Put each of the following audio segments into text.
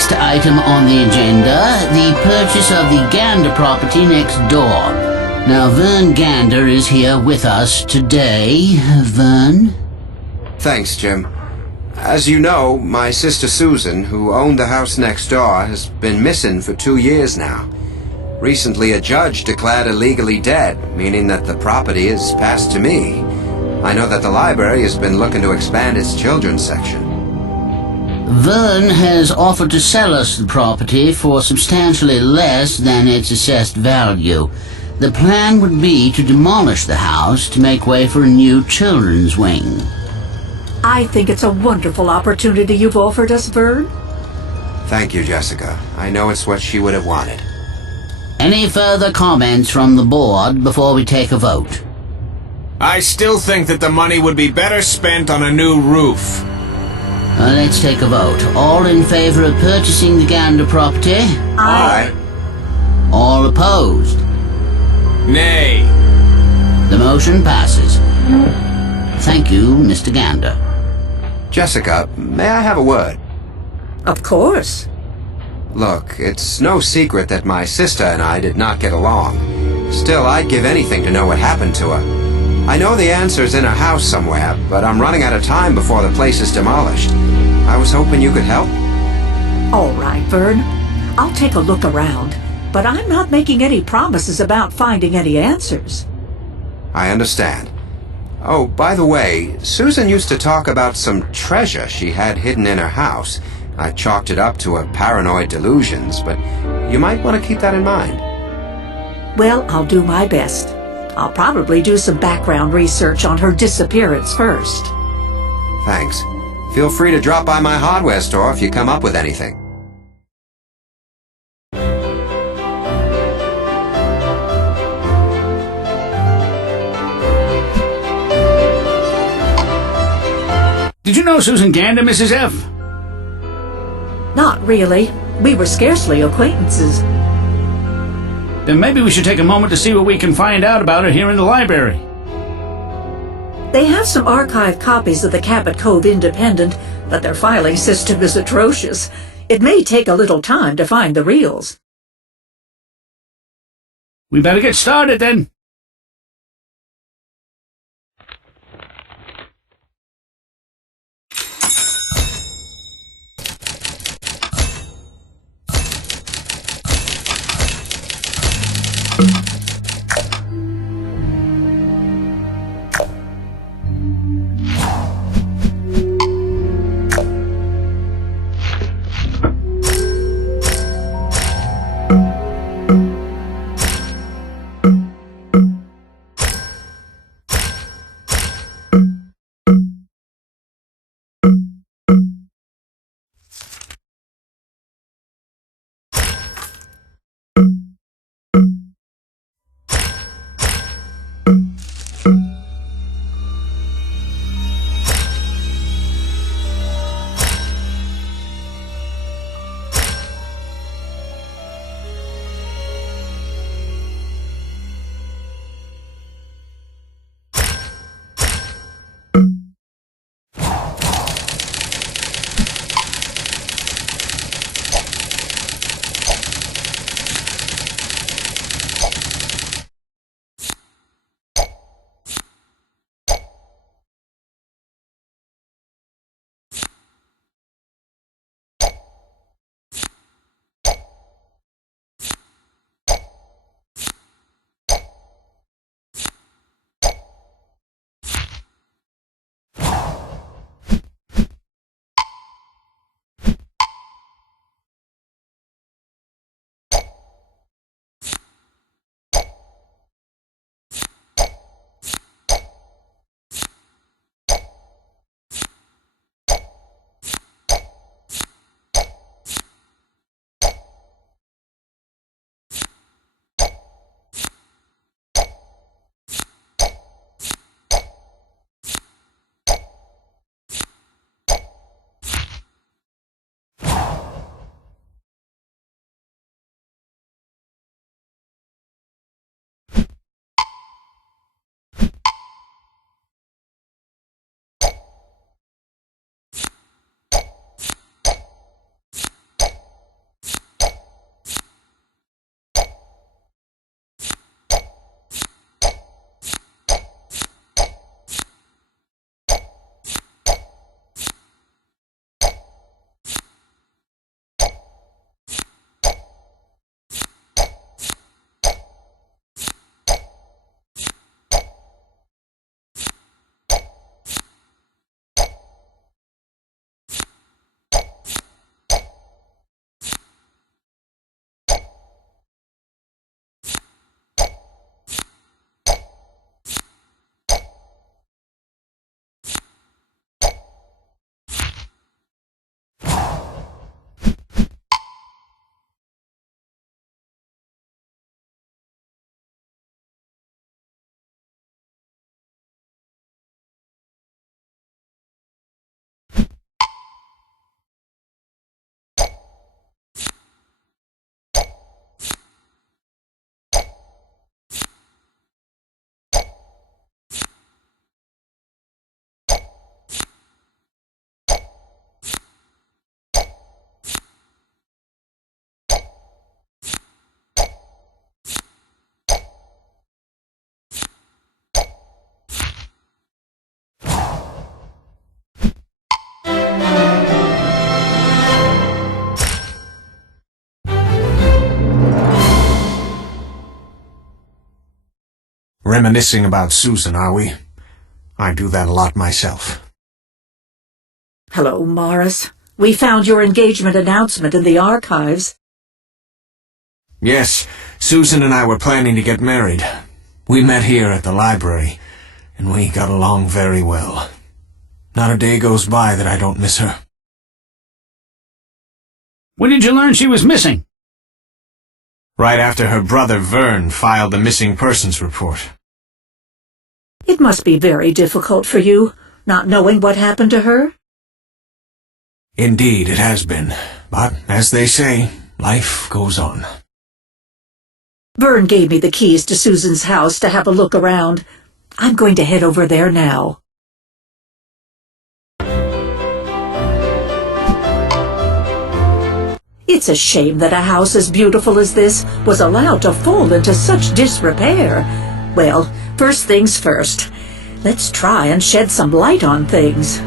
next item on the agenda, the purchase of the Gander property next door. Now, Vern Gander is here with us today. Vern? Thanks, Jim. As you know, my sister Susan, who owned the house next door, has been missing for 2 years now. Recently, a judge declared her legally dead, meaning that the property is passed to me. I know that the library has been looking to expand its children's section. Vern has offered to sell us the property for substantially less than its assessed value. The plan would be to demolish the house to make way for a new children's wing. I think it's a wonderful opportunity you've offered us, Vern. Thank you, Jessica. I know it's what she would have wanted. Any further comments from the board before we take a vote? I still think that the money would be better spent on a new roof. Let's take a vote. All in favor of purchasing the Gander property? Aye. All opposed? Nay. The motion passes. Thank you, Mr. Gander. Jessica, may I have a word? Of course. Look, it's no secret that my sister and I did not get along. Still, I'd give anything to know what happened to her. I know the answer's in her house somewhere, but I'm running out of time before the place is demolished. I was hoping you could help. All right, Vern. I'll take a look around, but I'm not making any promises about finding any answers. I understand. Oh, by the way, Susan used to talk about some treasure she had hidden in her house. I chalked it up to her paranoid delusions, but you might want to keep that in mind. Well, I'll do my best. I'll probably do some background research on her disappearance first. Thanks. Feel free to drop by my hardware store if you come up with anything. Did you know Susan Gander, Mrs. F? Not really. We were scarcely acquaintances. Then maybe we should take a moment to see what we can find out about her here in the library. They have some archived copies of the Cabot Cove Independent, but their filing system is atrocious. It may take a little time to find the reels. We better get started then. reminiscing about Susan, are we? I do that a lot myself. Hello, Morris. We found your engagement announcement in the archives. Yes, Susan and I were planning to get married. We met here at the library, and we got along very well. Not a day goes by that I don't miss her. When did you learn she was missing? Right after her brother Vern filed the missing persons report. It must be very difficult for you, not knowing what happened to her. Indeed, it has been. But, as they say, life goes on. Vern gave me the keys to Susan's house to have a look around. I'm going to head over there now. It's a shame that a house as beautiful as this was allowed to fall into such disrepair. Well, first things first. Let's try and shed some light on things.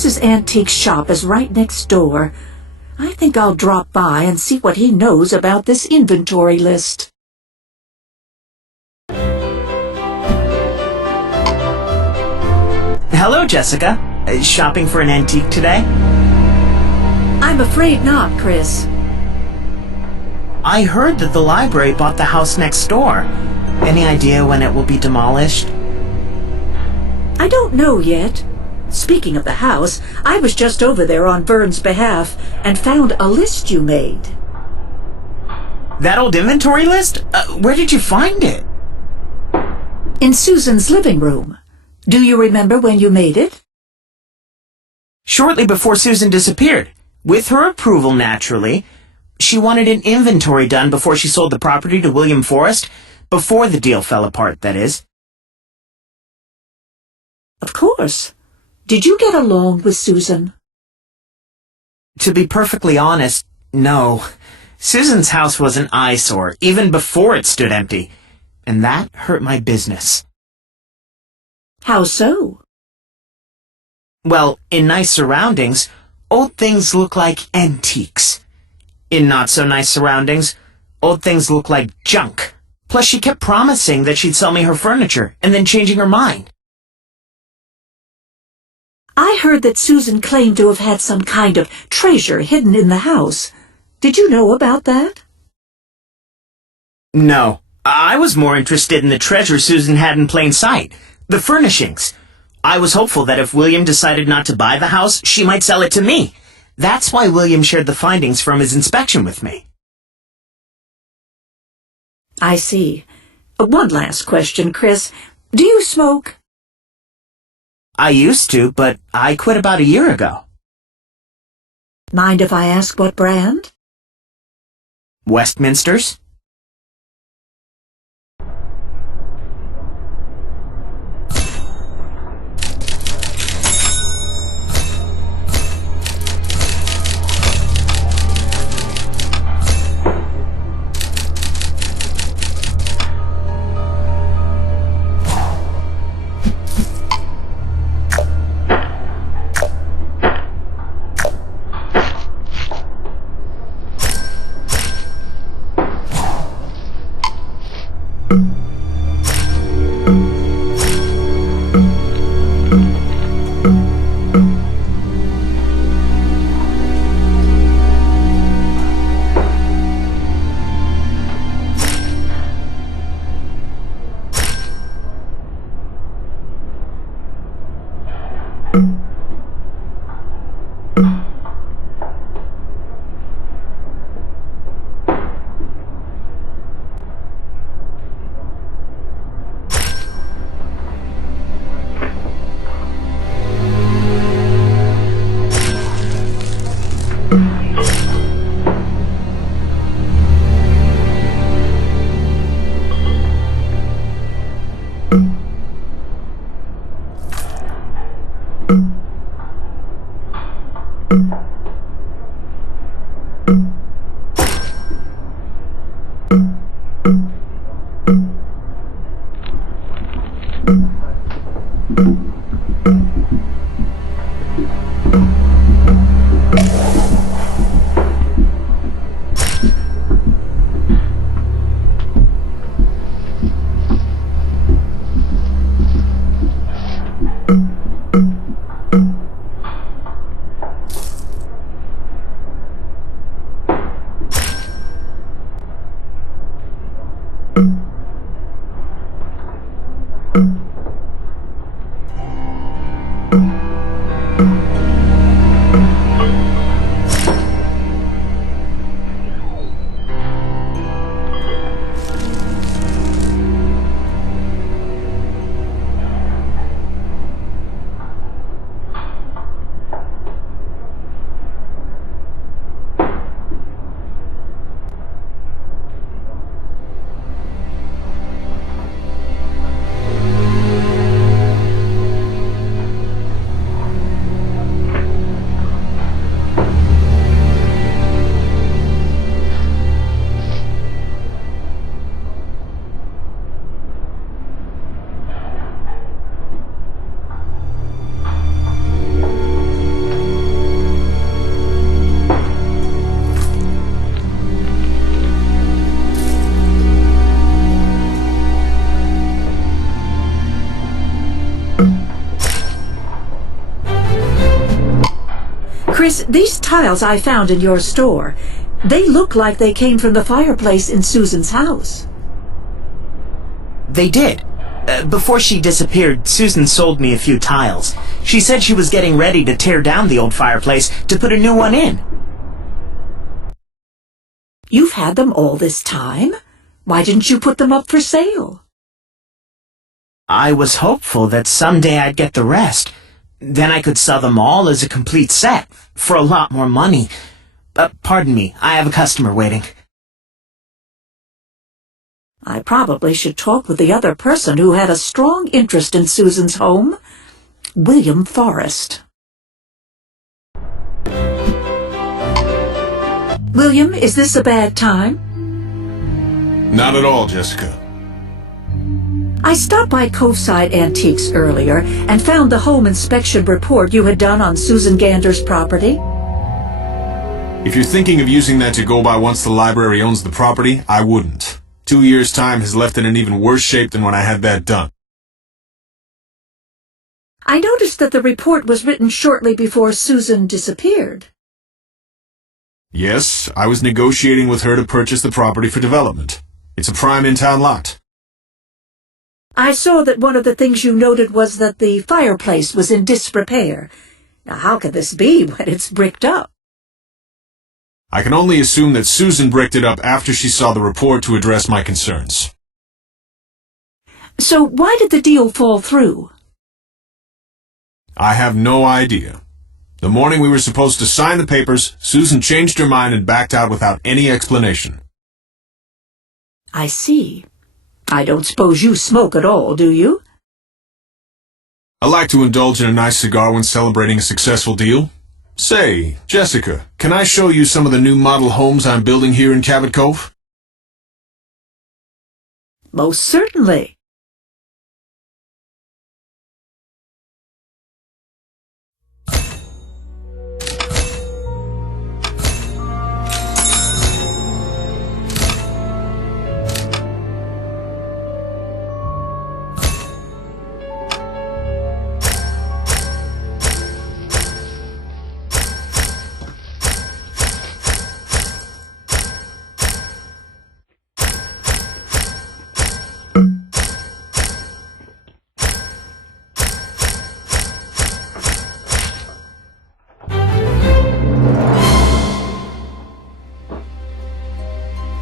Chris's antique shop is right next door. I think I'll drop by and see what he knows about this inventory list. Hello, Jessica. Shopping for an antique today? I'm afraid not, Chris. I heard that the library bought the house next door. Any idea when it will be demolished? I don't know yet. Speaking of the house, I was just over there on Vern's behalf and found a list you made. That old inventory list? Where did you find it? In Susan's living room. Do you remember when you made it? Shortly before Susan disappeared. With her approval, naturally. She wanted an inventory done before she sold the property to William Forrest. Before the deal fell apart, that is. Of course. Did you get along with Susan? To be perfectly honest, no. Susan's house was an eyesore, even before it stood empty. And that hurt my business. How so? Well, in nice surroundings, old things look like antiques. In not-so-nice surroundings, old things look like junk. Plus, she kept promising that she'd sell me her furniture, and then changing her mind. I heard that Susan claimed to have had some kind of treasure hidden in the house. Did you know about that? No. I was more interested in the treasure Susan had in plain sight. The furnishings. I was hopeful that if William decided not to buy the house, she might sell it to me. That's why William shared the findings from his inspection with me. I see. One last question, Chris. Do you smoke? I used to, but I quit about a year ago. Mind if I ask what brand? Westminster's? Chris, these tiles I found in your store, they look like they came from the fireplace in Susan's house. They did. Before she disappeared, Susan sold me a few tiles. She said she was getting ready to tear down the old fireplace to put a new one in. You've had them all this time? Why didn't you put them up for sale? I was hopeful that someday I'd get the rest. Then I could sell them all as a complete set, for a lot more money. Pardon me, I have a customer waiting. I probably should talk with the other person who had a strong interest in Susan's home, William Forrest. William, is this a bad time? Not at all, Jessica. I stopped by Coveside Antiques earlier and found the home inspection report you had done on Susan Gander's property. If you're thinking of using that to go by once the library owns the property, I wouldn't. 2 years' time has left it in even worse shape than when I had that done. I noticed that the report was written shortly before Susan disappeared. Yes, I was negotiating with her to purchase the property for development. It's a prime in-town lot. I saw that one of the things you noted was that the fireplace was in disrepair. Now, how could this be when it's bricked up? I can only assume that Susan bricked it up after she saw the report to address my concerns. So why did the deal fall through? I have no idea. The morning we were supposed to sign the papers, Susan changed her mind and backed out without any explanation. I see. I don't suppose you smoke at all, do you? I like to indulge in a nice cigar when celebrating a successful deal. Say, Jessica, can I show you some of the new model homes I'm building here in Cabot Cove? Most certainly.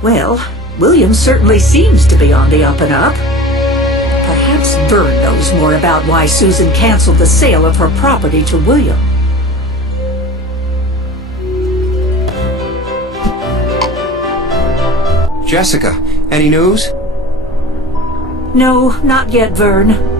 Well, William certainly seems to be on the up and up. Perhaps Vern knows more about why Susan canceled the sale of her property to William. Jessica, any news? No, not yet, Vern.